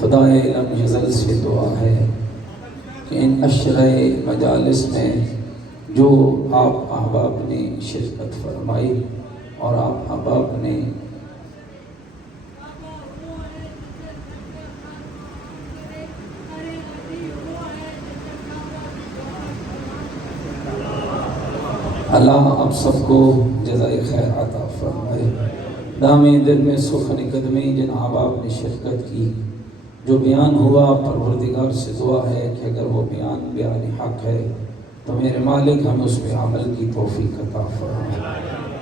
خدائے لم یزل سے دعا ہے کہ ان عشرۂ مجالس میں جو آپ احباب نے شرکت فرمائی اور آپ احباب نے اللہ آپ سب کو جزائے خیر عطا فرمائے۔ دامی دل میں سخن قدمی جن احباب نے شرکت کی، جو بیان ہوا پروردگار سے دعا ہے کہ اگر وہ بیان حق ہے تو میرے مالک ہم اس پہ عمل کی توفیق عطا فرمائے،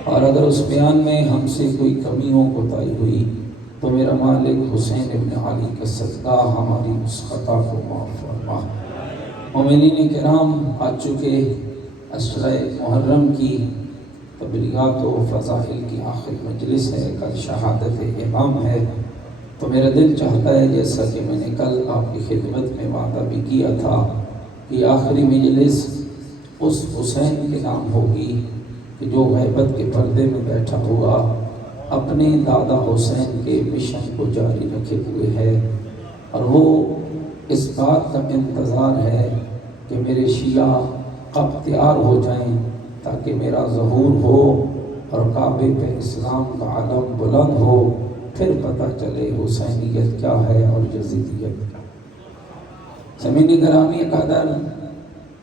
اور اگر اس بیان میں ہم سے کوئی کمیوں کوتاہی ہوئی تو میرا مالک حسین ابن علی کا صدقہ ہماری اس خطا کو معاف فرما۔ مومنین کرام، آ چکے عشرۂ محرم کی تبلیغات و فضائل کی آخر مجلس ہے، کل شہادت امام ہے، تو میرا دل چاہتا ہے جیسا کہ میں نے کل آپ کی خدمت میں وعدہ بھی کیا تھا کہ آخری مجلس اس حسین کے نام ہوگی کہ جو غیبت کے پردے میں بیٹھا ہوا اپنے دادا حسین کے مشن کو جاری رکھے ہوئے ہے، اور وہ اس بات کا انتظار ہے کہ میرے شیعہ کب تیار ہو جائیں تاکہ میرا ظہور ہو اور کعبے پہ اسلام کا علم بلند ہو، پھر پتہ چلے حسینیت کیا ہے اور یزیدیت کیا۔ سامعین گرامی قدر،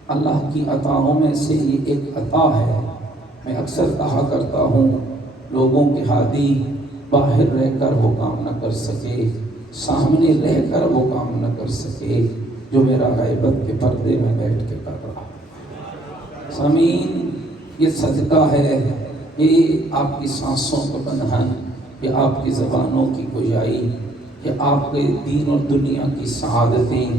اللہ کی عطاؤں میں سے یہ ایک عطا ہے۔ میں اکثر کہا کرتا ہوں، لوگوں کے ہادی باہر رہ کر وہ کام نہ کر سکے، سامنے رہ کر وہ کام نہ کر سکے جو میرا غیبت کے پردے میں بیٹھ کے کر رہا۔ سامعین، یہ صدقہ ہے، یہ آپ کی سانسوں کا بندھن، یہ آپ کی زبانوں کی گویائی، یہ آپ کے دین اور دنیا کی سعادتیں،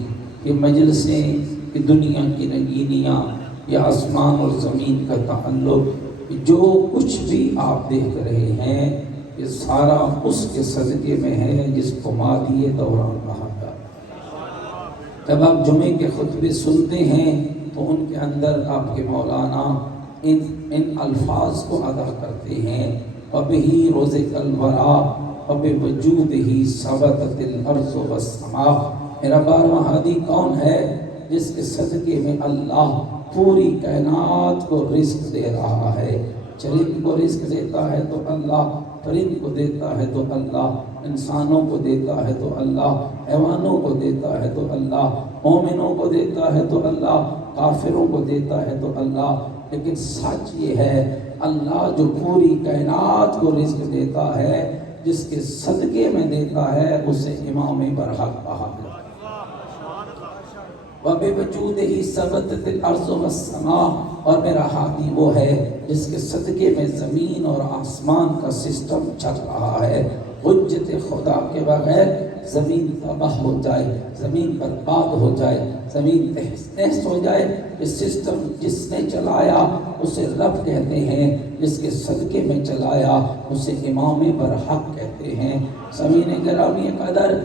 یہ مجلسیں، یہ دنیا کی نگینیاں، یہ آسمان اور زمین کا تعلق، جو کچھ بھی آپ دیکھ رہے ہیں یہ سارا اس کے صدقے میں ہے جس کو مادی دوران کہا جاتا ہے۔ جب آپ جمعے کے خطبے سنتے ہیں تو ان کے اندر آپ کے مولانا ان الفاظ کو ادا کرتے ہیں، وَبِهِ رُزِقَ الْوَرَا وَبِوَجُودِهِ ثَبَتَتِ الْأَرْضُ وَالسَّمَاءُ۔ میرا بارواں ہادی کون ہے؟ جس کے صدقے میں اللہ پوری کائنات کو رزق دے رہا ہے۔ چرند کو رزق دیتا ہے تو اللہ، پرند کو دیتا ہے تو اللہ، انسانوں کو دیتا ہے تو اللہ، حیوانوں کو دیتا ہے تو اللہ، مومنوں کو دیتا ہے تو اللہ، کافروں کو دیتا ہے تو اللہ۔ لیکن سچ یہ ہے، اللہ جو پوری کائنات کو رزق دیتا ہے، جس کے صدقے میں دیتا ہے، اسے امام برحق کہا ہے۔ وَبِوَجُودِهِ ثَبَتَتِ الْأَرْضُ وَالسَّمَاءُ، اور میرا ہادی وہ ہے جس کے صدقے میں زمین اور آسمان کا سسٹم چل رہا ہے۔ حجت خدا کے بغیر زمین تباہ ہو جائے، زمین برباد ہو جائے، زمین تہس نہس ہو جائے، یہ سسٹم جس نے چلایا اسے رب کہتے ہیں، جس کے صدقے میں چلایا اسے امام برحق کہتے ہیں۔ سامعین گرامی قدر،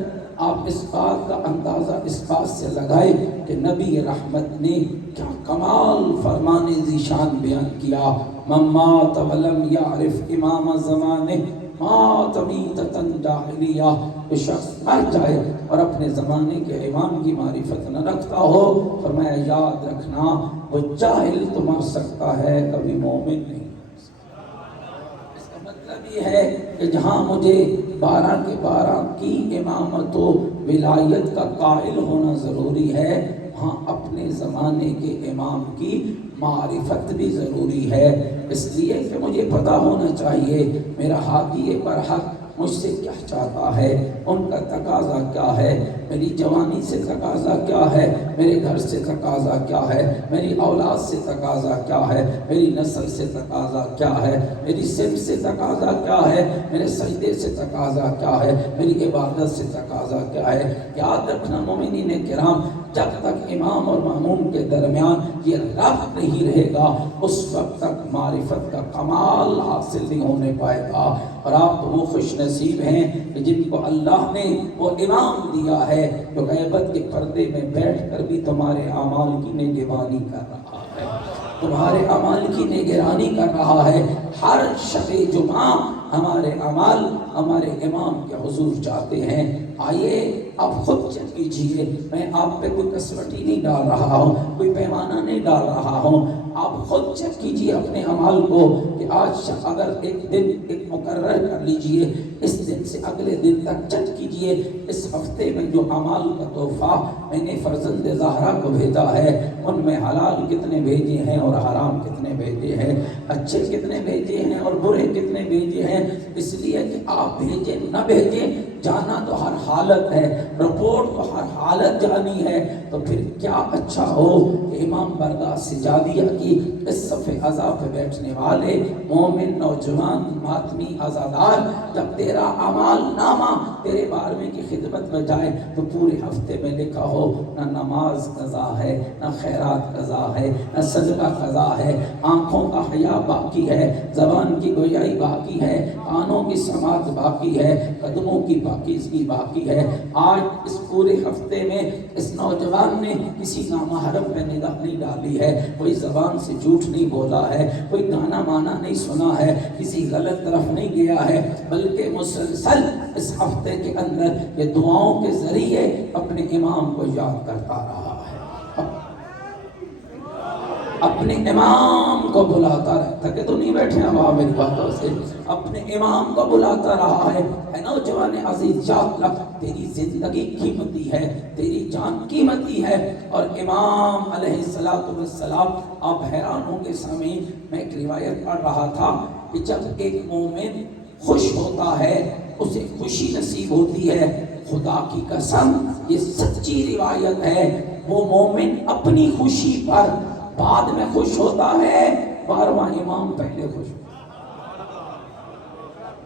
آپ اس بات کا اندازہ اس بات سے لگائیں کہ نبی رحمت نے کیا کمال فرمان ذیشان بیان کیا۔ من مات ولم یعرف امام زمانے مات میتۃ جاہلیہ۔ جو شخص مر جائے اور اپنے زمانے کے امام کی معرفت نہ رکھتا ہو، فرمایا یاد رکھنا وہ جاہل تو مر سکتا ہے، کبھی مومن نہیں۔ مطلب یہ ہے کہ جہاں مجھے 12 کے 12 کی امامت و ولایت کا قائل ہونا ضروری ہے، وہاں اپنے زمانے کے امام کی معرفت بھی ضروری ہے۔ اس لیے کہ مجھے پتہ ہونا چاہیے میرا ہادی برحق مجھ سے کیا چاہتا ہے، ان کا تقاضا کیا ہے، میری جوانی سے تقاضا کیا ہے، میرے گھر سے تقاضا کیا ہے، میری اولاد سے تقاضا کیا ہے، میری نسل سے تقاضا کیا ہے، میری سمت سے تقاضا کیا ہے، میرے سجدے سے تقاضا کیا ہے، میری عبادت سے تقاضا کیا ہے۔ یاد رکھنا مومنین کرام، جب تک امام اور ماموم کے درمیان یہ ربط نہیں رہے گا، اس وقت تک معرفت کا کمال حاصل نہیں ہونے پائے گا۔ اور آپ تو وہ خوش نصیب ہیں کہ جن کو اللہ نے وہ امام دیا ہے جو غیبت کے پردے میں بیٹھ کر بھی تمہارے اعمال کی نگہبانی کر رہا ہے، تمہارے اعمال کی نگرانی کر رہا ہے۔ ہر شب جمعہ ہمارے اعمال ہمارے امام کے حضور چاہتے ہیں آئیے آپ خود چیک کیجیے، میں آپ پہ کوئی کسوٹی نہیں ڈال رہا ہوں، کوئی پیمانہ نہیں ڈال رہا ہوں، آپ خود چیک کیجیے اپنے اعمال کو کہ آج اگر ایک دن ایک مقرر کر لیجیے، اس دن سے اگلے دن تک چیک کیجیے اس ہفتے میں جو اعمال کا تحفہ میں نے فرزند زہرا کو بھیجا ہے ان میں حلال کتنے بھیجے ہیں اور حرام کتنے بھیجے ہیں، اچھے کتنے بھیجے ہیں اور برے کتنے بھیجے ہیں۔ اس لیے کہ آپ بھیجے نہ بھیجے، جانا تو ہر حالت ہے، رپورٹ تو ہر حالت جانی ہے، تو پھر کیا اچھا ہو کہ امام بارگاہ سجادیہ کی اس صف عزا پہ بیٹھنے والے مومن نوجوان ماتمی عزادار جب تیرا اعمال نامہ تیرے بارہویں کی خدمت میں جائے تو پورے ہفتے میں لکھا ہو نہ نماز قضا ہے، نہ خیرات قضا ہے، نہ صدقہ قضا ہے، آنکھوں کا حیا باقی ہے، زبان کی گویائی باقی ہے، کانوں کی سماعت باقی ہے، قدموں کی پاکیزگی باقی ہے۔ آج اس پورے ہفتے میں اس نوجوان نے کسی نامحرم پہ نگاہ نہیں ڈالی ہے، کوئی زبان سے جھوٹ نہیں بولا ہے، کوئی گانا مانا نہیں سنا ہے، کسی غلط طرف نہیں گیا ہے، بلکہ مسلسل اس ہفتے کے اندر یہ دعاؤں کے ذریعے اپنے امام کو یاد کرتا رہا ہے، اپنے امام کو بلاتا رہتا کہ تو نہیں بیٹھے اب آپ میری باتوں سے، اپنے امام کو بلاتا رہا ہے۔ اے نوجوان عزیز یاد رکھ، تیری زندگی قیمتی ہے، تیری جان قیمتی ہے، اور امام علیہ السلام، آپ حیران ہوں گے سامعین، میں ایک روایت پڑھ رہا تھا کہ جب ایک مومن خوش ہوتا ہے اسے خوشی نصیب ہوتی ہے، خدا کی قسم یہ سچی روایت ہے، وہ مومن اپنی خوشی پر بعد میں خوش ہوتا ہے، 12واں امام پہلے خوش ہوتا ہے۔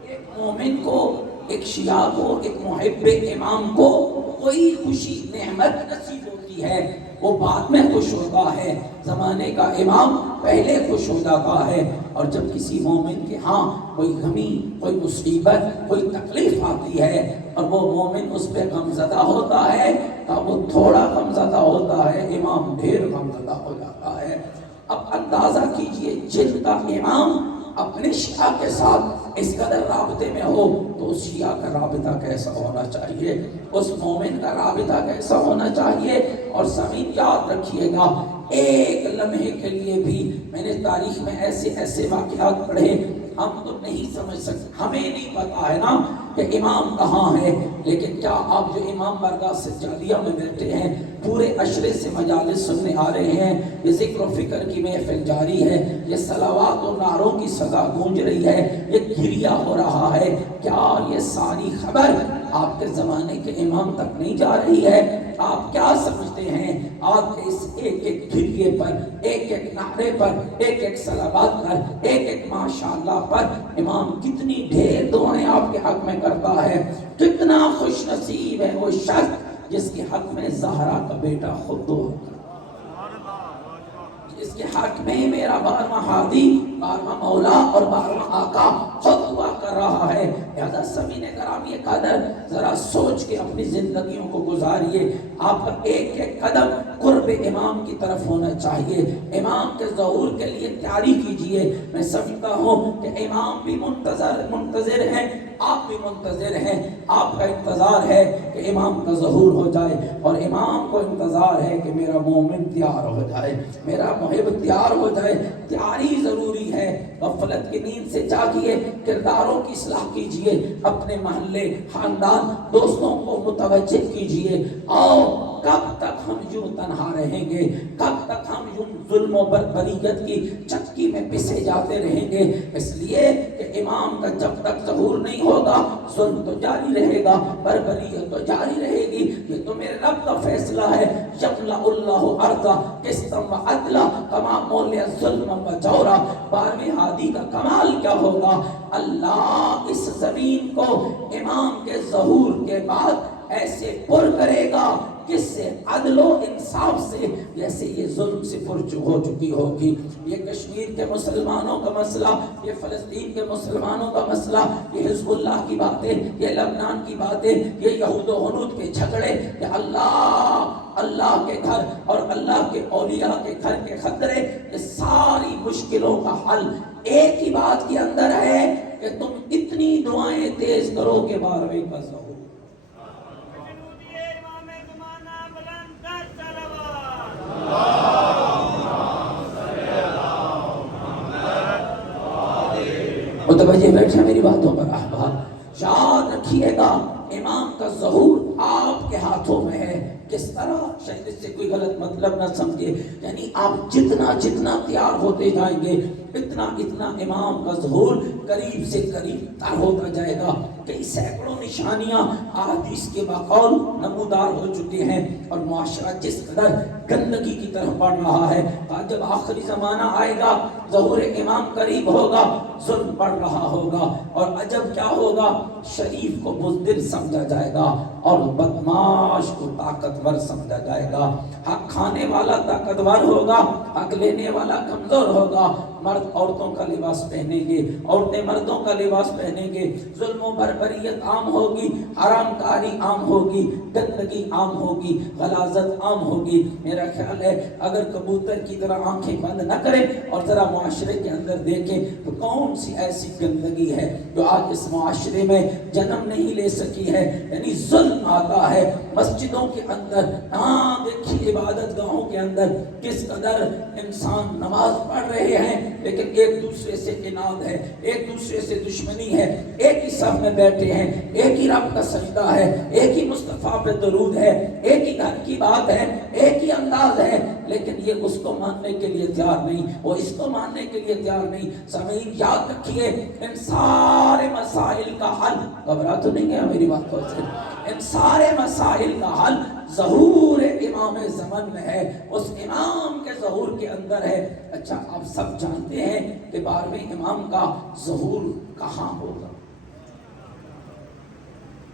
ایک مومن کو، ایک شیعہ کو، ایک محب امام کو کوئی خوشی نعمت نصیب ہوتی ہے وہ بعد میں خوش ہوتا ہے، زمانے کا امام پہلے خوش ہو جاتا ہے، اور جب کسی مومن کے ہاں کوئی غمی، کوئی مصیبت، کوئی تکلیف آتی ہے اور وہ مومن اس پہ غمزدہ ہوتا ہے، تو وہ تھوڑا غمزدہ ہوتا ہے، امام ڈھیر غمزدہ ہو جاتا ہے۔ اب اندازہ کیجئے جن کا امام اپنے شیعہ کے ساتھ اس قدر رابطے میں ہو تو اس شیعہ کا رابطہ کیسا ہونا چاہیے، اس مومن کا رابطہ کیسا ہونا چاہیے۔ اور سامعین یاد رکھیے گا، ایک لمحے کے لیے بھی میں نے تاریخ میں ایسے واقعات پڑھے، ہم تو نہیں سمجھ سکتے، ہمیں نہیں پتا ہے نا کہ امام کہاں ہے، لیکن کیا آپ جو امام بارگاہ سجادیہ میں بیٹھے ہیں، پورے عشرے سے مجالس سننے آ رہے ہیں، یہ ذکر و فکر کی محفل جاری ہے، یہ صلوات و نعروں کی صدا گونج رہی ہے، یہ گریہ ہو رہا ہے، کیا یہ ساری خبر آپ کے زمانے کے امام تک نہیں جا رہی ہے؟ آپ کیا سمجھتے ہیں آپ کے اس ایک ایک گریے پر، ایک ایک نعرے پر، ایک ایک صلوات پر، ایک ایک ماشاءاللہ پر امام کتنی ڈھیر دعائیں آپ کے حق میں کرتا ہے؟ کتنا خوش نصیب ہے وہ شخص جس کے حق میں زہرا کا بیٹا خود دعا کرتا ہے، جس کے حق میں میرا 12واں ہادی، 12واں مولا اور 12واں آقا خود دعا کر رہا ہے۔ لہذا سامعین گرامی قدر ذرا سوچ کے اپنی زندگیوں کو گزاریے، آپ کا ایک ایک قدم قرب امام کی طرف ہونا چاہیے، امام کے ظہور کے لیے تیاری کیجئے۔ میں سمجھتا ہوں کہ امام بھی منتظر ہیں، آپ بھی منتظر ہیں، آپ کا انتظار ہے کہ امام کا ظہور ہو جائے، اور امام کو انتظار ہے کہ میرا مومن تیار ہو جائے، میرا محب تیار ہو جائے۔ تیاری ضروری ہے، غفلت کی نیند سے جاگیے، کرداروں کی اصلاح کیجئے، اپنے محلے، خاندان، دوستوں کو متوجہ کیجئے۔ کب تک ہم یوں تنہا رہیں گے؟ کب تک ہم یوں ظلم و بربریت کی چکی میں پسے جاتے رہیں گے؟ اس لیے کہ امام کا جب تک ظہور نہیں ہوگا ظلم تو جاری رہے گا، بربریت تو جاری رہے گی۔ یہ تو میرے رب کا فیصلہ ہے، یملأ اللہ ارضا قسطا و عدلا کما مولع ظلم و جورا۔ 12ویں ہادی کا کمال کیا ہوگا؟ اللہ اس زمین کو امام کے ظہور کے بعد ایسے پر کرے گا کس سے؟ عدل و انصاف سے، جیسے یہ ظلم سے پر ہو چکی ہوگی۔ یہ کشمیر کے مسلمانوں کا مسئلہ، یہ فلسطین کے مسلمانوں کا مسئلہ، یہ حزب اللہ کی باتیں، یہ لبنان کی باتیں، یہ یہود و ہنود کے جھگڑے، یہ اللہ کے گھر اور اللہ کے اولیاء کے گھر کے خطرے، یہ ساری مشکلوں کا حل ایک ہی بات کے اندر ہے کہ تم اتنی دعائیں تیز کرو کہ 12ویں کا ظہور۔ متوجہ بیٹھے میری باتوں پر احباب، یاد رکھیے گا امام کا ظہور آپ کے ہاتھوں میں ہے۔ کس طرح؟ شاید اس سے کوئی غلط مطلب نہ سمجھے، یعنی آپ جتنا جتنا تیار ہوتے جائیں گے اتنا اتنا امام کا ظہور قریب سے قریب تر ہوتا جائے گا۔ کئی سینکڑوں نشانیاں احادیث کے بقول نمودار ہو چکے ہیں، اور معاشرہ جس قدر گندگی کی طرف بڑھ رہا ہے، جب آخری زمانہ آئے گا ظہور امام قریب ہوگا، ظلم بڑھ رہا ہوگا، اور عجب کیا ہوگا، شریف کو بزدل سمجھا جائے گا اور بدماش کو طاقتور سمجھا جائے گا۔ حق کھانے والا طاقتور ہوگا، حق لینے والا کمزور ہوگا۔ مرد عورتوں کا لباس پہنیں گے، عورتیں مردوں کا لباس پہنیں گے، ظلم و بربریت عام ہوگی، حرام کاری عام ہوگی، گندگی عام ہوگی، غلاظت عام ہوگی۔ میرا خیال ہے اگر کبوتر کی طرح آنکھیں بند نہ کریں اور ذرا معاشرے کے اندر دیکھیں تو کون سی ایسی گندگی ہے جو آج اس معاشرے میں جنم نہیں لے سکی ہے۔ یعنی ظلم آتا ہے مسجدوں کے اندر، ہاں دیکھیے عبادت گاہوں کے اندر کس قدر انسان نماز پڑھ رہے ہیں لیکن ایک دوسرے سے اناد ہے، ایک دوسرے سے دشمنی ہے، ایک ہی صف میں بیٹھے ہیں، ایک ہی رب کا سجدہ ہے، ایک ہی مصطفیٰ پہ درود ہے، ایک ہی گھر کی بات ہے، ایک ہی انداز ہے، لیکن یہ اس کو ماننے کے لیے تیار نہیں، وہ اس کو ماننے کے لیے تیار نہیں۔ سامعین یاد رکھیے ان سارے مسائل کا حل، گھبرا تو نہیں گیا میری بات کو، ان سارے مسائل کا حل ظہور امام زمن میں ہے، اس امام کے ظہور کے اندر ہے۔ اچھا آپ سب جانتے ہیں کہ 12ویں امام کا ظہور کہاں ہوگا؟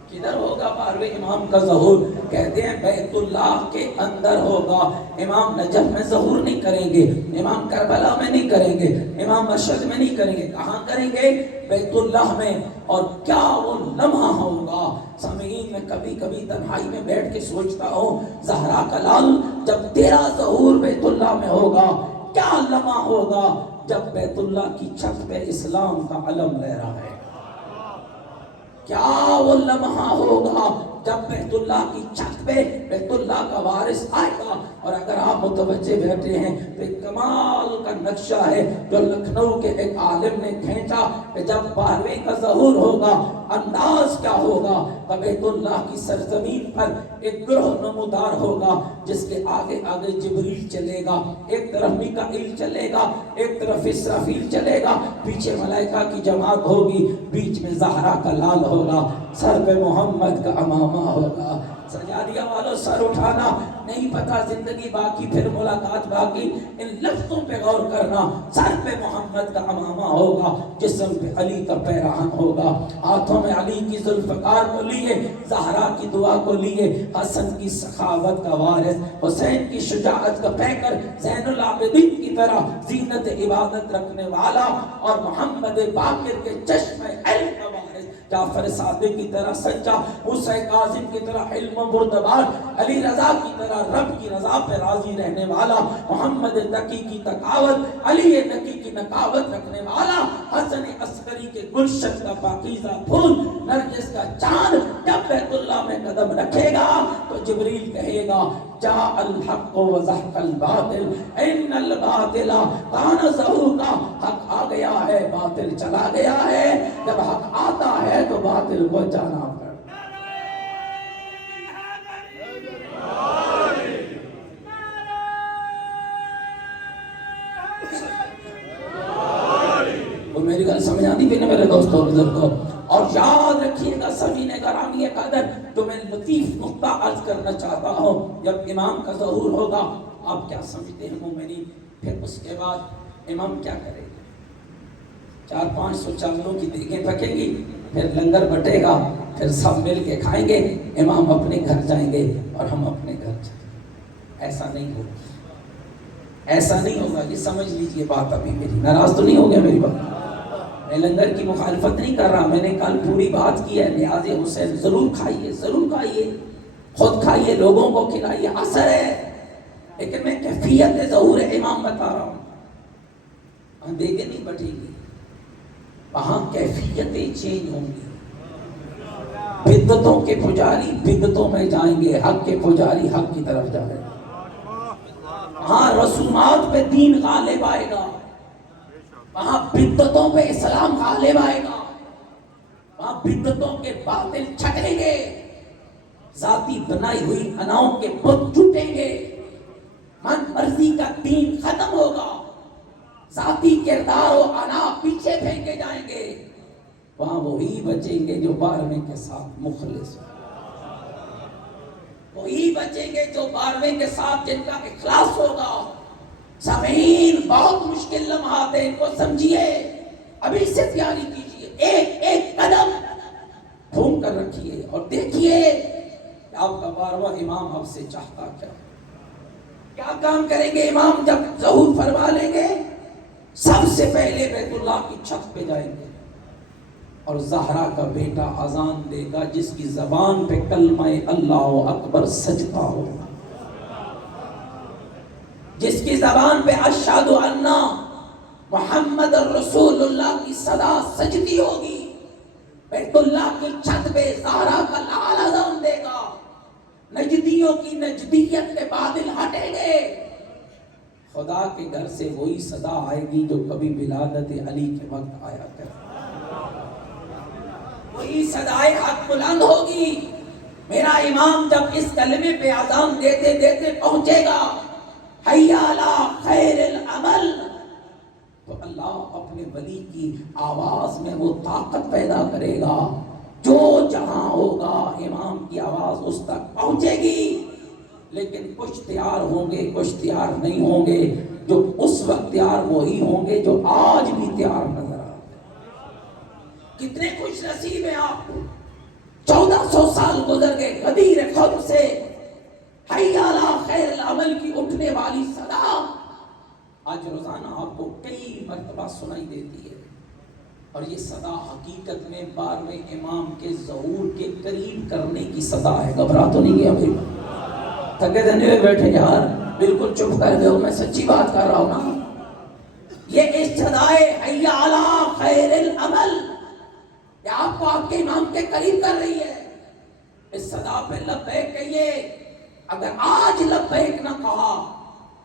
کدھر ہوگا 12ویں امام کا ظہور؟ کہتے ہیں بیت اللہ کے اندر ہوگا۔ امام نجف میں ظہور نہیں کریں گے، امام کربلا میں نہیں کریں گے، امام مشہد میں نہیں کریں گے، کہاں کریں گے؟ بیت اللہ میں۔ اور کیا وہ لمحہ ہوگا؟ سامعین میں کبھی کبھی تنہائی میں بیٹھ کے سوچتا ہوں، زہرا کا لال جب تیرا ظہور بیت اللہ میں ہوگا، کیا لمحہ ہوگا جب بیت اللہ کی چھت پہ اسلام کا علم لہرا ہے؟ کیا وہ لمحہ ہوگا جب بیت اللہ کی چھت پہ بیت اللہ کا وارث آئے گا؟ اور اگر آپ متوجہ بیٹھے ہیں تو ایک کمال کا نقشہ ہے جو لکھنؤ کے ایک عالم نے کھینچا کہ جب 12ویں کا ظہور ہوگا انداز کیا ہوگا؟ بیت اللہ کی سرزمین پر ایک گروہ نمودار ہوگا جس کے آگے آگے جبریل چلے گا، ایک طرف میکائیل چلے گا، ایک طرف اسرافیل چلے گا، پیچھے ملائکہ کی جماعت ہوگی، بیچ میں زہرا کا لال ہوگا، سر پہ محمد کا امامہ ہوگا۔ سجادیہ والوں سر اٹھانا، نہیں پتا زندگی باقی پھر ملاقات باقی، ان لفظوں پہ غور کرنا۔ سر پہ محمد کا امامہ ہوگا، جسم پہ علی کا پیراہن ہوگا، ہاتھوں میں علی کی ذوالفقار کو لیے، زہرا کی دعا کو لیے، حسن کی سخاوت کا وارث، حسین کی شجاعت کا پیکر، زین العابدین کی طرح زینت عبادت رکھنے والا، اور محمد باقر کے چشم علم کا وارث، جعفر صادق کی طرح سچا، موسیٰ کاظم کی طرح علم و بردبار، علی رضا کی طرح رب کی رضا پہ راضی رہنے والا، محمد تقی کی تقاوت، علی نقی کی نقاوت رکھنے والا، حسن عسکری کے گلشن کا پاکیزہ پھول، نرگس کا چاند جب بیت اللہ میں قدم رکھے گا تو جبریل کہے گا جاء الحق وزحق الباطل ان الباطل کان زہوقا، حق آ گیا ہے باطل چلا گیا ہے۔ جب حق آتا ہے تو باطل کو جانا پڑتا۔ اور میری گل سمجھانی بھی نہیں میرے دوستوں بزرگ کو۔ اور یاد رکھیے گا سمعین گرامی قدر، تو میں لطیف نقطہ عرض کرنا چاہتا ہوں، جب امام کا ظہور ہوگا آپ کیا سمجھتے ہیں مومنین؟ پھر اس کے بعد امام کیا کرے گا؟ 400-500 چاولوں کی دیگیں پکیں گی، پھر لنگر بٹے گا، پھر سب مل کے کھائیں گے، امام اپنے گھر جائیں گے اور ہم اپنے گھر جائیں گے۔ ایسا نہیں ہوگا، ایسا نہیں ہوگا، یہ سمجھ لیجئے بات ابھی میری، ناراض تو نہیں ہو گیا میری بات؟ میں لنگر کی مخالفت نہیں کر رہا، میں نے کل پوری بات کی ہے، نیاز حسین ضرور کھائیے، ضرور کھائیے، خود کھائیے، لوگوں کو کھلائیے، اثر ہے، لیکن میں کیفیت ظہور امام بتا رہا ہوں۔ وہاں دیگیں نہیں بٹیں گی، وہاں کیفیتیں چینج ہوں گی۔ بدعتوں کے پجاری بدعتوں میں جائیں گے، حق کے پجاری حق کی طرف جائیں گے۔ ہاں رسومات پہ دین غالب آئے گا، وہاں بدعتوں پہ اسلام غالب آئے گا، وہاں بدعتوں کے باطل چھٹیں گے، ذاتی بنائی ہوئی اناؤں کے بت ٹوٹیں گے، من مرضی کا دین ختم ہوگا، ذاتی کردار و انا پیچھے پھینکے جائیں گے، وہاں وہی بچیں گے جو 12ویں کے ساتھ مخلص ہو، وہی بچیں گے جو 12ویں کے ساتھ جن کا اخلاص ہوگا۔ سامعین، بہت مشکل لمحات ہیں، ان کو سمجھیے، ابھی سے تیاری کیجیے، ایک ایک قدم ڈھونڈ کر رکھیے اور دیکھیے کہ آپ کا 12واں امام آپ سے چاہتا کیا کام کریں گے۔ امام جب ظہور فرما لیں گے، سب سے پہلے بیت اللہ کی چھت پہ جائیں گے اور زہرا کا بیٹا اذان دے گا جس کی زبان پہ کلمہ اللہ اکبر سجدہ ہوگا، جس کی زبان پہ اشہد ان محمد رسول اللہ کی صدا سجدی ہوگی، بیت اللہ کی چھت پہ زہرا کا لال اذان دے گا، نجدیوں کی نجدیت کے بادل ہٹیں گے، خدا کے گھر سے وہی صدا آئے گی جو کبھی ولادت علی کے وقت آیا کرتی، وہی صدائے حق بلند ہوگی۔ میرا امام جب اس کلمے پہ اذان دیتے دیتے پہنچے گا حی علی خیر العمل، تو اللہ اپنے ولی کی آواز میں وہ طاقت پیدا کرے گا، جو جہاں ہوگا امام کی آواز اس تک پہنچے گی، لیکن کچھ تیار ہوں گے کچھ تیار نہیں ہوں گے، جو اس وقت تیار وہی ہوں گے جو آج بھی تیار نظر آ رہے۔ کتنے خوش نصیب ہیں آپ، 1400 سال گزر گئے غدیر خود سے، حی علی خیر العمل کی اٹھنے والی صدا آج روزانہ آپ کو کئی مرتبہ سنائی دیتی ہے، اور یہ صدا حقیقت میں 12ویں امام کے ظہور کے قریب کرنے کی صدا ہے۔ گھبرا تو نہیں گیا بھائی؟ تھکے دھنے ہوئے بیٹھے یار، بالکل چپ کر دو، میں سچی بات کر رہا ہوں نا۔ یہ اس صدائے حی علی خیر العمل یہ آپ کو آپ کے امام کے قریب کر رہی ہے۔ اس صدا پہ لبیک کہیے، اگر آج لبیک نہ کہا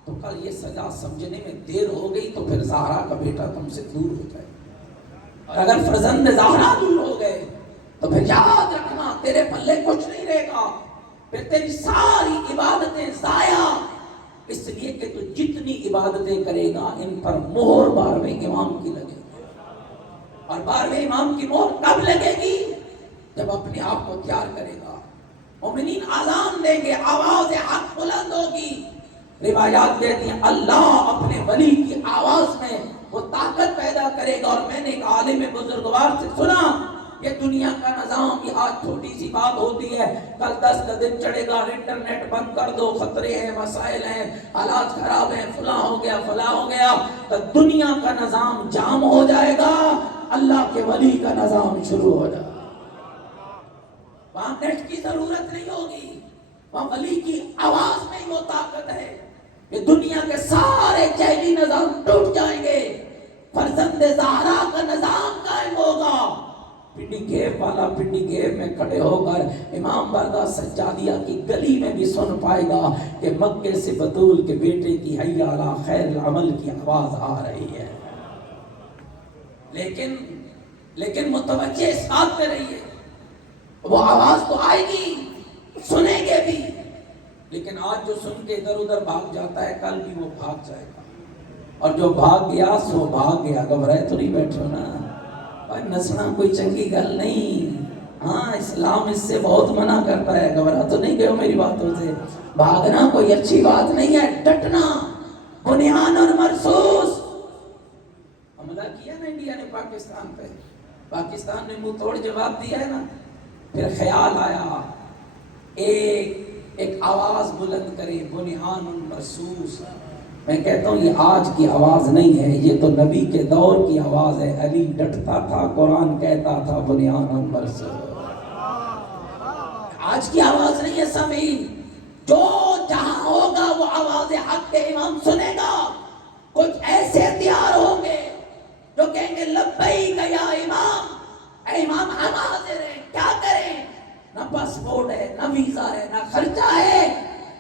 تو کل یہ سزا سمجھنے میں دیر ہو گئی تو پھر زہرا کا بیٹا تم سے دور ہو جائے، اور اگر فرزند زہرا دور ہو گئے تو پھر یاد رکھنا تیرے پلے کچھ نہیں رہے گا، پھر تیری ساری عبادتیں ضائع، اس لیے کہ تو جتنی عبادتیں کرے گا ان پر مہر 12ویں امام کی لگے گی، اور 12ویں امام کی مہر کب لگے گی؟ جب اپنے آپ کو تیار کرے گا، مومنین اذان دیں گے، آواز حق بلند ہوگی، روایات دیتی ہیں اللہ اپنے ولی کی آواز میں وہ طاقت پیدا کرے گا۔ اور میں نے ایک عالم بزرگوار سے سنا، یہ دنیا کا نظام، یہ آج چھوٹی سی بات ہوتی ہے، کل 10 کا دن چڑھے گا، انٹرنیٹ بند کر دو، خطرے ہیں، مسائل ہیں، حالات خراب ہیں، فلاں ہو گیا فلاں ہو گیا، تو دنیا کا نظام جام ہو جائے گا، اللہ کے ولی کا نظام شروع ہو جائے گا۔ وہاں نیٹ کی ضرورت نہیں ہوگی، وہاں ولی کی آواز میں وہ طاقت ہے کہ دنیا کے سارے جیلی نظام ٹوٹ جائیں گے، فرزند زہرا کا نظام قائم ہوگا۔ پنڈی گیپ والا پنڈی گیپ میں کھڑے ہو کر امام بردہ سجادیہ کی گلی میں بھی سن پائے گا کہ مکے سے بطول کے بیٹے کی حی علی خیر العمل کی آواز آ رہی ہے، لیکن متوجہ اس بات پہ رہیے، وہ آواز تو آئے گی، سنیں گے بھی، لیکن آج جو سن کے ادھر ادھر بھاگ جاتا ہے کل بھی وہ بھاگ جائے گا، اور جو بھاگ گیا سو بھاگ گیا۔ گھبرائے تو نہیں بیٹھو نا بھائی، نسنا کوئی چنگی گل نہیں، ہاں اسلام اس سے بہت منع کرتا ہے، گھبرا تو نہیں گئے میری باتوں سے، بھاگنا کوئی اچھی بات نہیں ہے، ڈٹنا بنیان اور مرسوس۔ حملہ کیا نا انڈیا نے پاکستان پہ، پاکستان نے منہ توڑ جواب دیا ہے نا، پھر خیال آیا ایک آواز بلند کرے، بنیان مرصوص۔ میں کہتا ہوں یہ آج کی آواز نہیں ہے، یہ تو نبی کے دور کی آواز ہے، علی ڈٹتا تھا، قرآن کہتا تھا بنیان مرصوص۔ آج کی آواز نہیں ہے سامعین، جو جہاں ہوگا وہ آواز حق کے امام سنے گا، کچھ ایسے تیار ہوں گے جو کہیں گے لبیک یا امام، اے امام ہم حاضر ہیں، کیا کریں؟ نہ پاسپورٹ ہے، نہ ویزا ہے، نہ خرچہ ہے،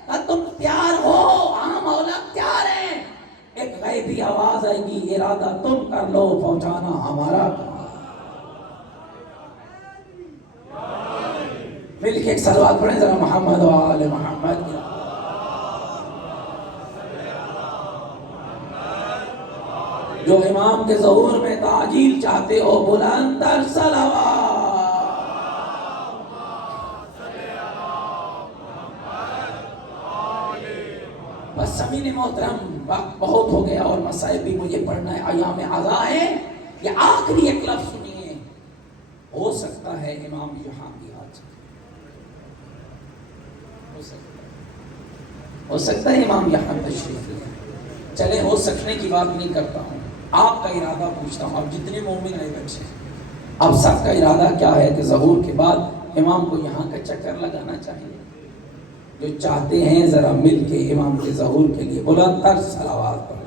نہ تم تیار ہو، ہاں مولا تیار ہیں۔ ایک غیبی بھی آواز آئے گی ارادہ تم کر لو پہنچانا ہمارا کام۔ مل کے ایک صلوات پڑھیں ذرا محمد و آل محمد۔ جو امام کے ظہور میں تعجیل چاہتے ہو بلند تر صلوات۔ بس سمین محترم وقت بہت ہو گیا اور مسائل بھی مجھے پڑھنا ہے، ایام عزا ہے۔ یہ آخری ایک لفظ سنیے، ہو سکتا ہے امام یہاں بھی آ جائے، ہو سکتا ہے امام یہاں تشریف لے۔ چلے ہو سکنے کی بات نہیں کرتا ہوں، آپ کا ارادہ پوچھتا ہوں۔ اب جتنے مومن آئے بچے، اب سب کا ارادہ کیا ہے کہ ظہور کے بعد امام کو یہاں کا چکر لگانا چاہیے؟ جو چاہتے ہیں ذرا مل کے امام کے ظہور کے لیے بلند تر صلوات پڑھیں۔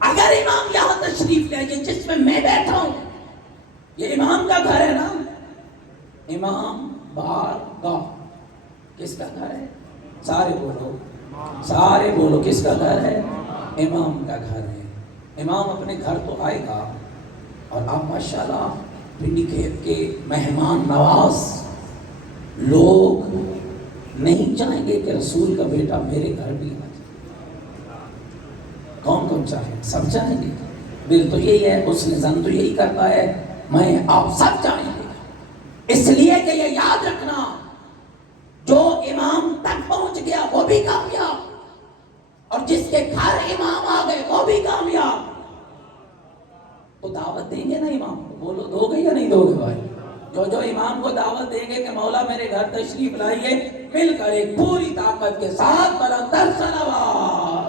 اگر امام یہاں تشریف لے آئیے، جس میں بیٹھا ہوں، یہ امام کا گھر ہے نا، امام بارگاہ کس کا گھر ہے؟ سارے بولو کس کا گھر ہے؟ امام کا گھر ہے۔ امام اپنے گھر تو آئے گا، اور آپ ماشاءاللہ پنڈی کے مہمان نواز لوگ نہیں چاہیں گے کہ رسول کا بیٹا میرے گھر بھی آ جائے۔ کون کون چاہے؟ سب چاہیں گے۔ دل تو یہی ہے، حسن ظن تو یہی کرتا ہے، میں آپ سب چاہیں گے۔ اس لیے کہ یہ یاد رکھنا، جو امام تک پہنچ گیا وہ بھی کامیاب، اور جس کے گھر امام آ گئے وہ بھی کامیاب۔ تو دعوت دیں گے نا امام کو، بولو دو گے یا نہیں دو گے بھائی؟ جو امام کو دعوت دیں گے کہ مولا میرے گھر تشریف لائیے، مل کر ایک پوری طاقت کے ساتھ بلند تر صلوات۔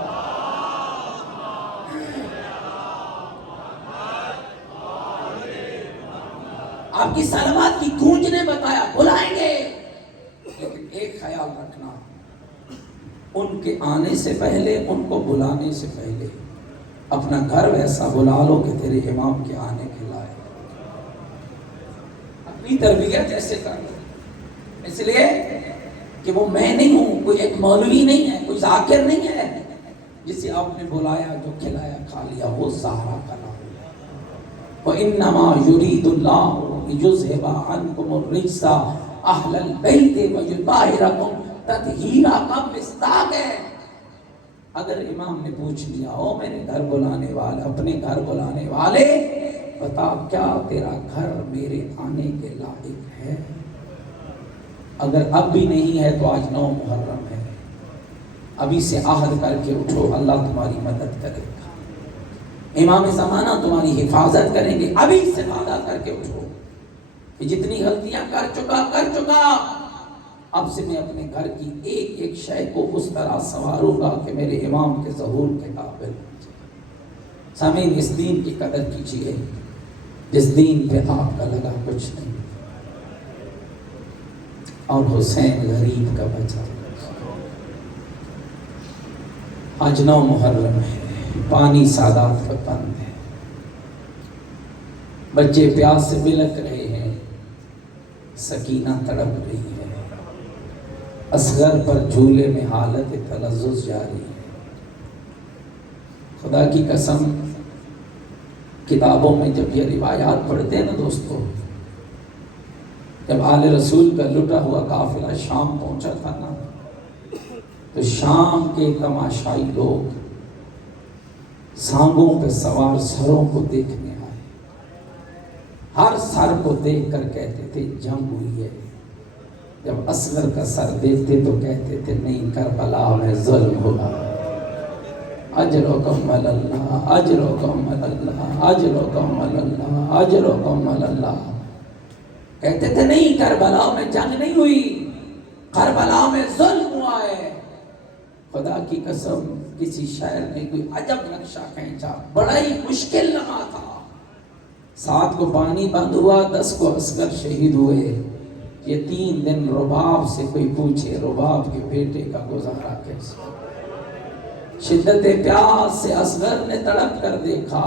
آپ کی صلوات کی گونج نے بتایا بلائیں گے، لیکن ایک خیال رکھنا، ان کے آنے سے پہلے، ان کو بلانے سے پہلے اپنا گھر ویسا بلا لو کہ تیرے امام کے آنے کے لائق، اپنی تربیت ایسے کر لو۔ اس لیے کہ وہ میں نہیں ہوں، کوئی ایک مولوی نہیں ہے، کوئی ذاکر نہیں ہے جسے آپ نے بلایا، جو کھلایا کھا لیا، وہ زہرا کا نام ہے۔ وَإِنَّمَا يُرِيدُ اللَّهُ لِيُذْهِبَ عَنْكُمُ الرِّجْسَ أَهْلَ الْبَيْتِ وَيُطَهِّرَكُمْ تَطْهِيرًا کا مصداق ہے۔ اگر امام نے پوچھ لیا، او میرے گھر بلانے والے، اپنے گھر بلانے والے، بتا کیا تیرا گھر میرے آنے کے لائق ہے؟ اگر اب بھی نہیں ہے تو آج 9 محرم ہے، ابھی سے عہد کر کے اٹھو، اللہ تمہاری مدد کرے گا، امام زمانہ تمہاری حفاظت کریں گے۔ ابھی سے وعدہ کر کے اٹھو کہ جتنی غلطیاں کر چکا، اب سے میں اپنے گھر کی ایک ایک شے کو اس طرح سنواروں گا کہ میرے امام کے ظہور کے قابل ہو جائے۔ سامعین، اس دین کی قدر کیجیے جس دین پہ آپ کا لگا کچھ نہیں، اور حسین غریب کا بچہ۔ آج 9 محرم ہے، پانی سادات کا بند ہے، بچے پیاس سے بلک رہے ہیں، سکینہ تڑپ رہی ہے، اصغر پر جھولے میں حالت تلذذ جاری ہے۔ خدا کی قسم، کتابوں میں جب یہ روایات پڑھتے ہیں نا دوستو، جب آل رسول کا لٹا ہوا قافلہ شام پہنچا تھا نا، تو شام کے تماشائی لوگ سانگوں پہ سوار سروں کو دیکھنے آئے، ہر سر کو دیکھ کر کہتے تھے جنگ ہوئی ہے۔ جب اصغر کا سر دیکھتے تو کہتے تھے نہیں، کربلا میں ظلم ہوا، اجرکم علی اللہ، اجرکم علی اللہ، اجرکم علی اللہ، اجرکم علی اللہ۔ کہتے تھے نہیں، کربلا میں جنگ نہیں ہوئی، کربلا میں ظلم ہوا ہے۔ خدا کی قسم، کسی شاعر نے کوئی عجب نقشہ کھینچا، بڑا ہی مشکل لمحہ تھا۔ 7 کو پانی بند ہوا، 10 کو اصغر شہید ہوئے۔ یہ 3 دن رباب سے کوئی پوچھے رباب کے بیٹے کا گزارا کیسے؟ شدت پیاس سے اصغر نے تڑپ کر دیکھا،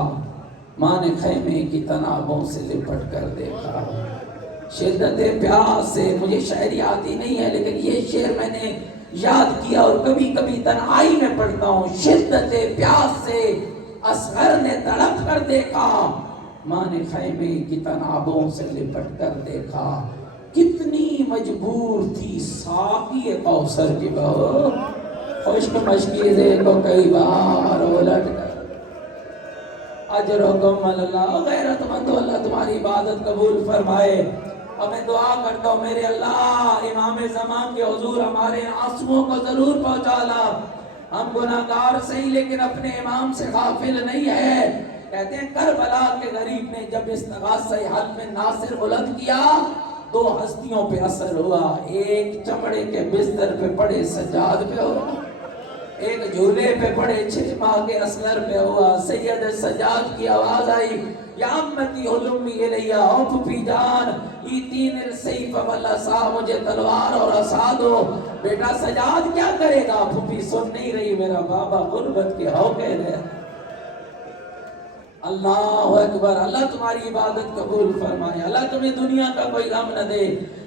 ماں نے خیمے کی تنابوں سے لپٹ کر دیکھا، شدت پیاس سے، مجھے شاعری آتی نہیں ہے لیکن یہ شعر میں نے یاد کیا اور کبھی کبھی تنہائی میں پڑھتا ہوں. شدت پیاس سے اصغر نے تڑپ کر دیکھا، ماں نے خیمے کی تنابوں سے لپٹ کر دیکھا. کتنی مجبور تھی ساقی کوثر کی بہو، خشک مشکیزے کو کئی بار الٹ کر. اجرکم اللہ. غیرت مندو اللہ تمہاری عبادت قبول فرمائے. اور میں دعا کرتا ہوں میرے اللہ امام زمان کے حضور ہمارے آنسوؤں کو ضرور پہنچا لا. ہم گناہگار صحیح لیکن اپنے امام سے غافل نہیں ہے. کہتے ہیں کربلا کے غریب نے جب استغاثہ حل میں ناصر بلند کیا، دو ہستیوں پہ اثر ہوا. ایک چمڑے کے بستر پہ پڑے سجاد پہ ہوا، ایک جھولے پہ پڑے 6 ماہ کے اصغر پہ ہوا. سید سجاد کی آواز آئی، یا امتی علمی الیہ، او پھپھی جان ایتین السیف والعصا، مجھے تلوار اور عصا دو. بیٹا سجاد کیا کرے گا؟ پھپھی سن نہیں رہی، میرا بابا غربت کے ہوکے ہے. اللہ اکبر. اللہ تمہاری عبادت قبول فرمائے. اللہ تمہیں دنیا کا کوئی غم نہ دے.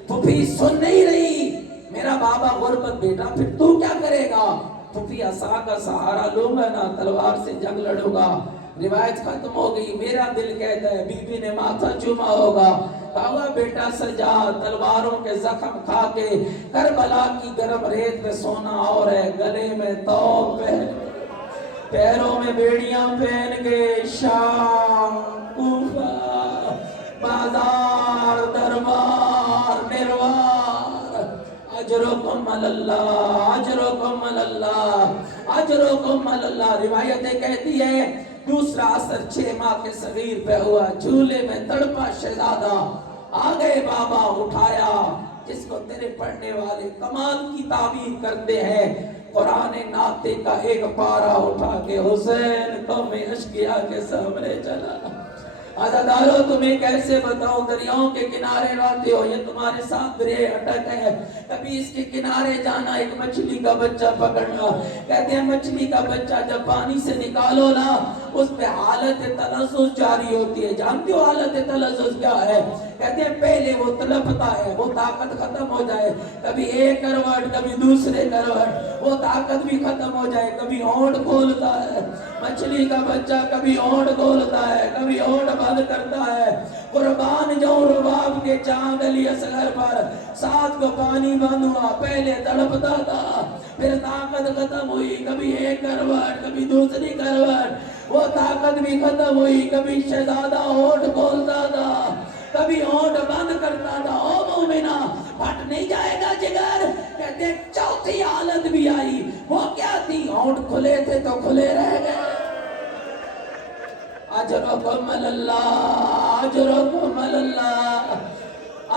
پھپھی سن نہیں رہی، میرا بابا غربت. بیٹا پھر تو کیا کرے گا؟ پھپھی عصا کا سہارا لوں گا نا، تلوار سے جنگ لڑوں گا. روایت ختم ہو گئی. میرا دل کہتا ہے بی بی نے ماتھا چوما ہوگا. کہا بیٹا سجاد تلواروں کے زخم کھا کے کربلا کی گرم ریت میں سونا اور ہے. گلے میں توق پہن، پیروں میں بیڑیاں پہن کے، شام کوفہ بازار دربار نروار. اجرکم اللہ، اجرکم اللہ، اجرکم اللہ. روایتیں کہتی ہے دوسرا اثر 6 ماہ کے صغیر پہ ہوا. جھولے میں تڑپا شہزادہ، آگئے بابا اٹھایا. جس کو تیرے پڑھنے والے کمال کی تعبیر کرتے ہیں، قرآن ناطق کا ایک پارہ اٹھا کے حسین قوم اشقیاء کے سامنے چلا. عزادارو تمہیں کیسے بتاؤں، دریاؤں کے کنارے رہتے ہو، یہ تمہارے ساتھ دریا اٹک ہے. کبھی اس کے کنارے جانا، ایک مچھلی کا بچہ پکڑنا. کہتے ہیں مچھلی کا بچہ جب پانی سے نکالو نا، اس پہ حالت تلذذ جاری ہوتی ہے. جانتے ہو حالت تلذذ کیا ہے؟ کہتے ہیں پہلے وہ تڑپتا ہے، وہ طاقت ختم ہو جائے، کبھی ایک کروٹ کبھی دوسرے کروٹ، وہ طاقت بھی ختم ہو جائے، کبھی ہونٹ کھولتا ہے. مچھلی کا بچہ کبھی ہونٹ کھولتا ہے، کبھی ہونٹ بند کرتا ہے. قربان جاؤں رباب کے چاند علی اصغر پر، ساتھ کو پانی بند ہوا. پہلے تڑپتا تھا، پھر طاقت ختم ہوئی، کبھی ایک کروٹ کبھی دوسری کروٹ، وہ طاقت بھی ختم ہوئی. کبھی شہزادہ ہونٹ کھولتا تھا، کبھی ہونٹ بند کرتا تھا. او مومنہ پھٹ نہیں جائے گا جگر. کہتے ہیں چوتھی حالت بھی آئی. وہ کیا تھی؟ ہونٹ کھلے تھے تو کھلے رہ گئے. اجرکم اللہ، اجرکم اللہ،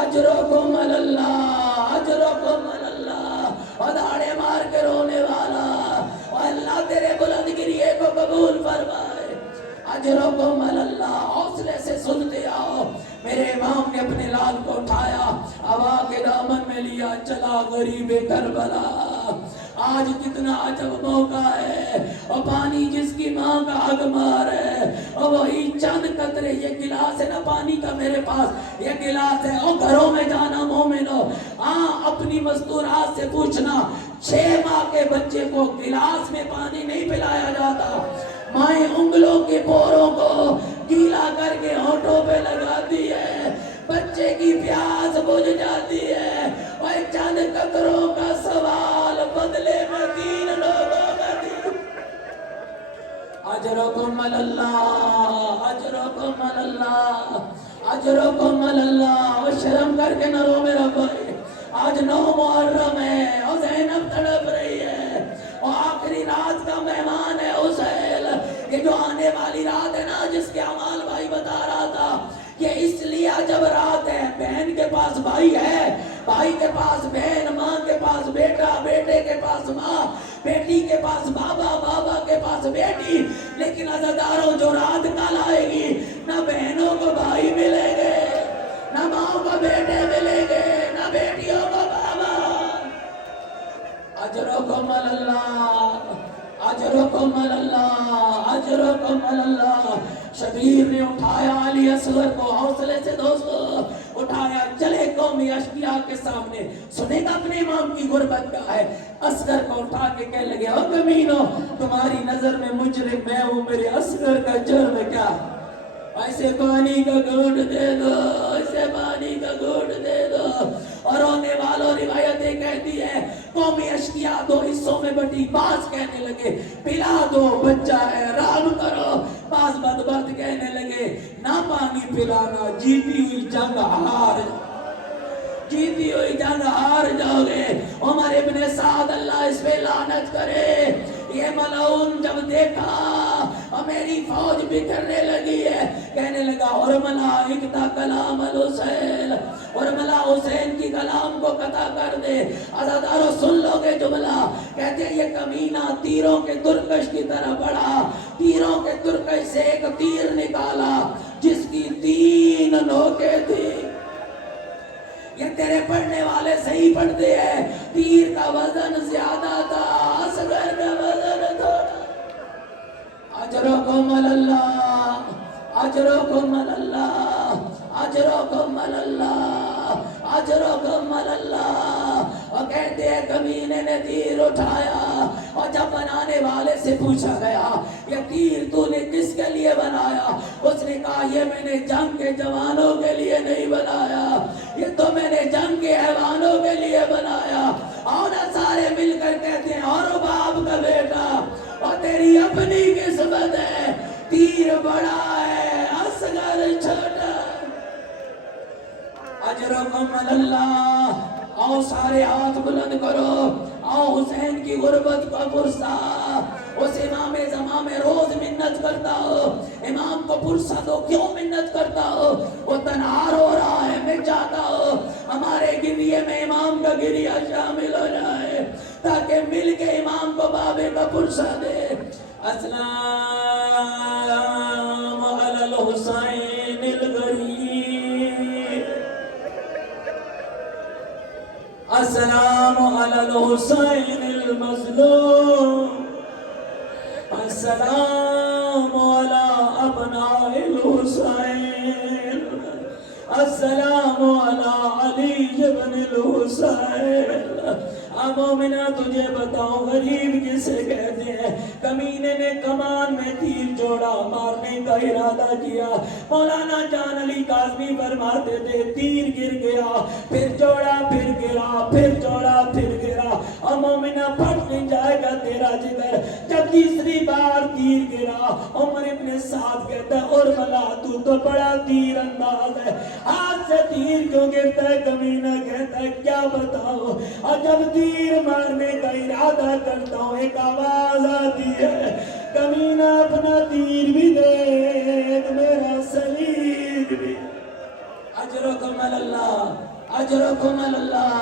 اجرکم اللہ، اجرکم اللہ. اور داڑے مار کے رونے والا، اور اللہ تیرے بلند گریے کو قبول فرمائے. اجرکم اللہ. حوصلے سے سنتے آؤ. میرے امام نے اپنے لال کو اٹھایا، ہوا کے دامن میں لیا، چلا غریب کربلا. آج کتنا عجب موقع ہے، اور پانی جس کی ماں کا حق مار ہے، اور وہی چند قطرے. یہ گلاس ہے نا پانی کا میرے پاس، یہ گلاس ہے. اور گھروں میں جانا مومنو، اپنی مستورات سے پوچھنا، 6 ماہ کے بچے کو گلاس میں پانی نہیں پلایا جاتا. مائیں انگلوں کے پوروں کو گیلا کر کے ہونٹوں پہ لگاتی ہے، بچے کی پیاس بجھ جاتی ہے. اور چند قطروں کا سوال بدلے میں 3 لوگوں کا دی. اجرکم اللہ، اجرکم اللہ، اجرکم اللہ. اور شرم کر کے نہ رو میرا بھائی. آج 9 محرم ہے اور زینب تڑپ رہی ہے، اور آخری رات کا مہمان ہے حسین. یہ جو آنے والی رات ہے نا، جس کے اعمال بھائی بتا رہا تھا، یہ اس لیے عجب رات ہے. بہن کے پاس بھائی ہے، بھائی کے پاس بہن، ماں کے پاس بیٹا، بیٹے کے پاس ماں، بیٹی کے پاس بابا، بابا کے پاس بیٹی. لیکن عزاداروں جو رات کل آئے گی، نہ بہنوں کو بھائی ملیں گے، نہ ماں کو بیٹے ملیں گے، نہ بیٹیوں کو بابا. اجرکم اللہ، اجرکم اللہ، اجرکم اللہ. شبیر نے اٹھایا علی اصغر کو حوصلے سے دوستو اٹھایا، چلے قومی اشقیاء کے سامنے، سنے گا اپنے امام کی غربت کا ہے۔ اصغر کو اٹھا کے کہنے لگے او کمینو، تمہاری نظر میں مجرم میں ہوں، میرے اصغر کا جرم کیا؟ ایسے پانی کا گھونٹ دے دو، ایسے پانی کا گھونٹ دے دو۔ اور رونے والوں روایتیں کہتی ہے قومی اشقیاء دو حصوں میں بٹی، بعض کہنے لگے پلا دو بچہ ہے رام کرو، بعض بدبخت کہنے لگے نہ پانی پلانا، جیتی ہوئی جنگ ہار جیتی ہوئی جنگ ہار جاؤ گے۔ عمر ابن سعد اللہ اس پہ لعنت کرے، یہ ملعون جب دیکھا میری فوج بکھرنے لگی ہے، کہنے لگا ارملا اقطع کلام الحسین، ارملا حسین کی کلام کو قطع کر دے۔ عزادارو سن لو گے جملہ، کہتے ہیں یہ کمینہ تیروں کے ترکش کی طرح بڑھا، تیروں کے ترکش سے ایک تیر نکالا جس کی 3 نوکیں تھی۔ یہ تیرے پڑھنے والے صحیح پڑھتے ہیں، تیر کا وزن زیادہ تھا، اصغر کا وزن تھوڑا۔ اجرکم اللہ، اجرکم اللہ، اجرکم اللہ، اجرکم اللہ۔ اور کہتے ہیں کمینے نے تیر اٹھایا، اور جب بنانے والے سے پوچھا گیا یہ تیر تو نے کس کے لیے بنایا؟ اس نے کہا یہ میں نے جنگ کے جوانوں کے لیے نہیں بنایا، یہ تو میں نے جنگ کے حیوانوں کے لیے بنایا۔ اور سارے مل کر کہتے ہیں اور باپ کا بیٹا، اور تیری اپنی قسمت ہے، تیر بڑا ہے اصغر چھوٹا۔ اجرکم اللہ۔ آؤ سارے ہاتھ بلند کرو، آؤ حسین کی غربت کا پرسہ اس امام زمان میں روز منت کرتا ہو، امام کو پرسہ دو، کیوں منت کرتا ہو؟ وہ تنہا رو رہا ہے، میں چاہتا ہوں ہمارے گریے میں امام کا گریہ شامل ہو جائے تاکہ مل کے امام کو بابے کا پرسہ دے۔ السلام علی الحسین الغریب، السلام علی الحسین المظلوم، السلام علی ابناء الحسین، السلام علی علی ابن الحسین۔ مومنہ تجھے بتاؤں غریب کسے کہتے ہیں؟ کمینے نے کمان میں تیر جوڑا، مارنے کا ارادہ کیا، مولانا جان علی کاظمی فرماتے تھے تیر گر گیا، پھر جوڑا، پھر گرا، پھر جوڑا، پھر گرا، اور مومنہ پھٹ نہیں جائے گا تیرا جگر۔ جب تیسری بار تیر گرا، عمر ابن سعد کہتا ہے ارملا تو بڑا تیر انداز ہے، ہاتھ سے تیر کیوں گرتا ہے؟ کمینہ کہتا ہے کیا بتاؤ، اور جب تیر مارنے کا ارادہ کرتا ہوں ایک آواز آتی ہے کمینہ اپنا تیر بھی دے میرا سلیر بھی۔ اجرکم اللہ، اجرکم اللہ،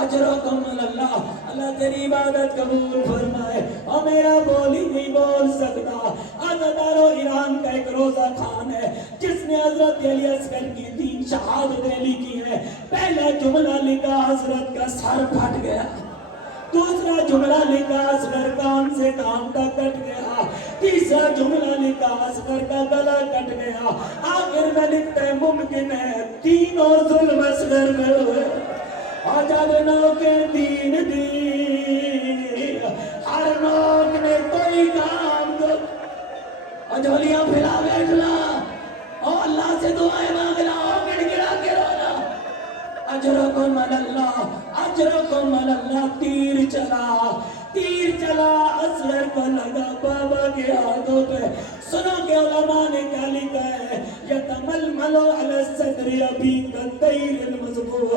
اجرکم اللہ۔ اللہ تیری عبادت قبول فرمائے۔ اور میرا بولی نہیں بول سکتا، عزادارو ایران کا ایک روزہ خان ہے جس نے حضرت علی اصغر کی 3 شہادتیں لکھی ہیں۔ پہلا جملہ لکھا حضرت کا سر پھٹ گیا، دوسرا جملہ لکھا اصغر کان سے کان تک کٹ گیا، تیسرا جملہ لکھا اصغر کا گلا کٹ گیا، آخر میں لکھتا ہے ممکن ہے 3 اور ظلم اصغر میں ہوئے، اور جب نوکیں 3 دی ہر نوک نے کوئی کام دو، اور جھولیاں پھیلا بیٹھنا اور اللہ سے دعائیں مانگنا اور گڑ گڑا کے رونا۔ اجرکم اللہ، اجرکم اللہ۔ تیر چلا، تیر چلا، اصغر کو لگا بابا کے ہاتھوں پہ۔ سنو کہ علماء نے کیا لکھا ہے، یتململ علی الصدر ابی کالطیر المذبوح۔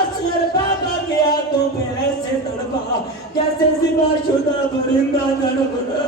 اصغر بابا کے ہاتھوں پہ ایسے تڑپا جیسے ذبح شدہ پرندہ تڑپتا،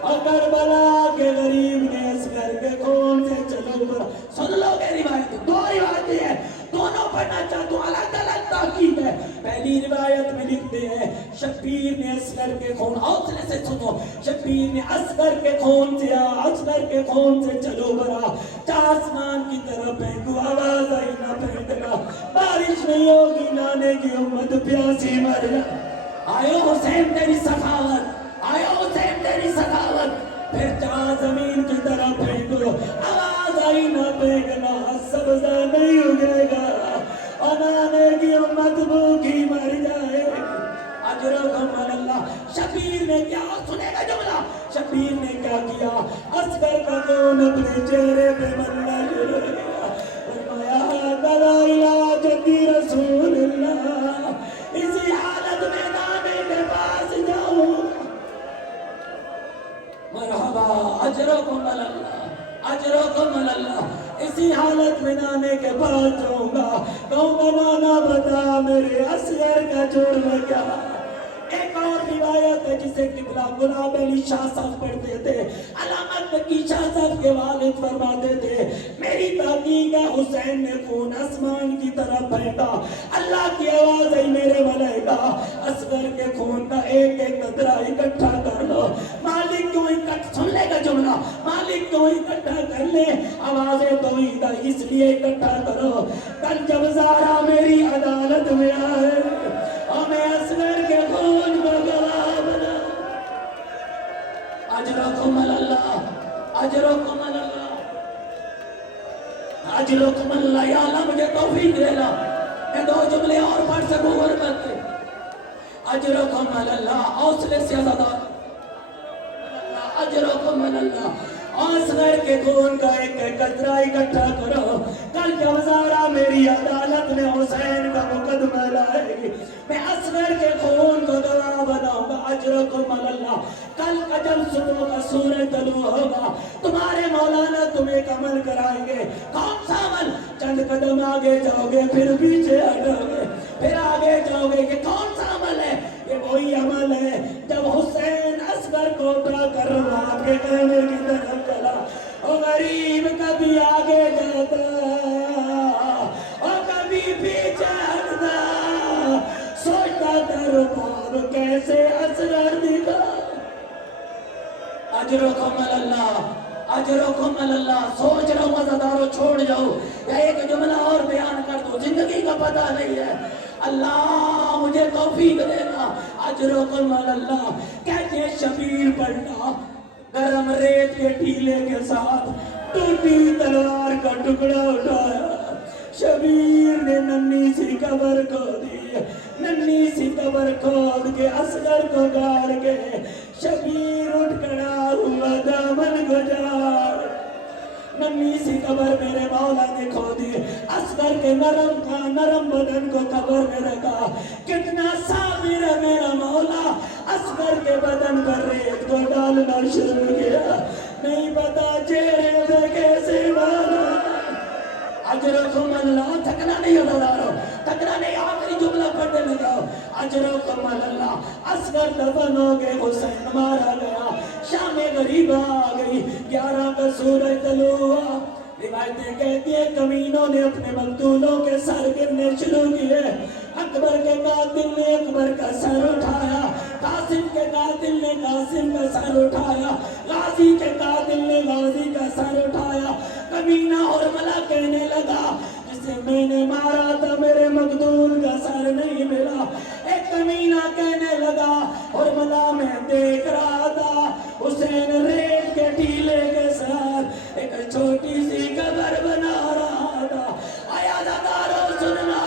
اور کربلا کے غریب نے اصغر کے خون سے چلو برا۔ سن لو گے روایت، 2 روایتیں ہیں، دونوں پڑھنا چاہتا ہوں، الگ الگ تاکید ہے۔ پہلی روایت میں لکھتے ہیں شبیر نے اصغر کے خون، حوصلے سے سنو، شبیر نے اصغر کے خون سے اصغر کے خون سے چلو برا، آسمان کی طرف پھینکو، آواز آئی نہ پھینکنا، بارش نہیں ہوگی، نانے کی امت پیاسی مر جائے۔ آئے حسین تیری سخاوت، آئے حسین تیری سخاوت، پھر جہاں زمین کی طرف پھینکو، آواز آئی نہ پھینکنا سبزہ نہیں اگے گا انانے کی امت بھوکی مر جائے اجرکم اللہ شبیر نے کیا سنے گا جملہ شبیر نے کیا کیا اصغر کا خون اپنے چہرے پہ ملنا شروع کیا فرمایا لا الہ جدی رسول اللہ اسی حالت میں نانے کے پاس جاؤں مرحبا اجرکم اللہ اجرکم اللہ اسی حالت میں نانے کے پاس جاؤں گا کہوں گا نانا بتا میرے اصغر کا جرم کیا ایک اور روایت ہے جسے قبلہ غلام علی شاہ صاحب پڑھتے تھے علامت نقی شاہ صاحب کے والد فرماتے تھے میری دادی کا حسین نے خون آسمان کی طرف پھینکا اللہ کی آواز ہے میرے ملائکہ اصغر کے خون کا ایک ایک قطرہ اکٹھا کر لو مالک کیوں سن لے گا جملہ مالک کیوں اکٹھا کر لے آواز توحید اس لیے اکٹھا کرو کل جب زہرا میری عدالت میں آئے اور میں اصغر کے خون کو گواہ بنا اجرکم اللہ اجرکم اللہ اجرکم اللہ یا اللہ مجھے توفیق دینا میں دو جملے اور پڑھ سکوں غربت کے اجرکم اللہ حوصلے سے آزاد اجرکم اللہ اصغر کے خون کا ایک ایک قطرہ اکٹھا کرو کل جب زہرا میری عدالت میں حسین کا مقدمہ لائے گی میں اصغر کے خون کو گواہ بناؤں گا اجرکم اللہ کل کا جب صبح کا سورج طلوع ہوگا تمہارے مولانا تمہیں ایک عمل کرائیں گے کون سا عمل چند قدم آگے جاؤ گے پھر پیچھے ہٹو گے پھر آگے جاؤ گے یہ کون سا عمل ہے یہ وہی عمل ہے جب حسین اصغر کو اٹھا کر آپ کے کہنے کی طرف چلا اور غریب کبھی آگے جاتا اور کبھی پیچھے ہٹتا سوچتا تھا رباب کیسے اصغر دکھا اجرکم اللہ اجرکم اللہ سوچ رہا ہوں عزادارو چھوڑ جاؤ یا ایک جملہ اور بیان کر دو زندگی کا پتہ نہیں ہے اللہ مجھے توفیق دینا اجرکم اللہ کہتے ہیں شبیر پڑھنا گرم ریت کے ٹھیلے کے ساتھ ٹوٹی تلوار کا ٹکڑا اٹھایا شبیر نے ننھی سی قبر کھودی ننھی سی قبر کھود کے اصغر کو گاڑ کے شبیر اٹھ کھڑا ہوا دامن گجار ننھی سی قبر میرے مولا نے کھودی اصغر کے نرم بدن کو قبر میں رکھا کتنا صابر ہے میرا مولا اصغر کے بدن پر ریت کو ڈالنا شروع کیا نہیں پتا چہرے پہ کیسے مانا اجرکم اللہ تھکنا نہیں عزادارو تھکنا نہیں آخری جملہ پڑھنے لگاؤ اجرکم اللہ اصغر دفن ہو گئے حسین مارا گیا شام غریب آ گئی 11 کا سورج طلوع ہوا روایتیں کہتی ہیں کمینوں نے اپنے مقتولوں کے سر گرنے شروع کیے اکبر کے قاتل نے اکبر کا سر اٹھایا قاسم کے قاتل نے قاسم کا سر اٹھایا غازی کے قاتل نے غازی کا سر اٹھایا کمینہ اور ملا کہنے لگا جسے میں نے مارا تھا میرے مقتول کا سر نہیں ملا ایک کمینہ کہنے لگا اور ملا میں دیکھ رہا تھا حسین ریت کے ٹھیلے کے ساتھ ایک چھوٹی سی قبر بنا رہا تھا آیا عزادارو سننا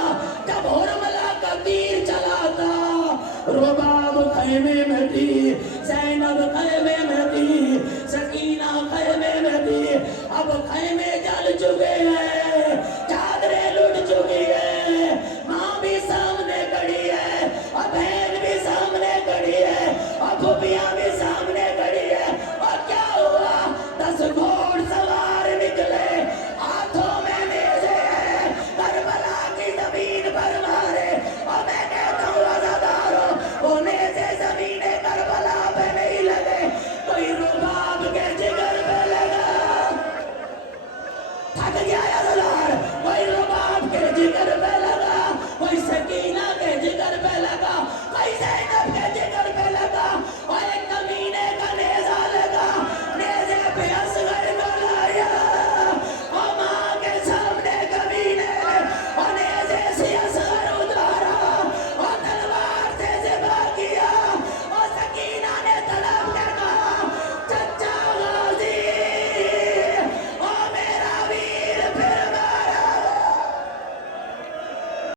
جب حرملہ کا تیر چلا تھا رباب خیمے میں تھی زینب خیمے میں تھی سکینہ خیمے میں تھی اب خیمے جل چکے ہیں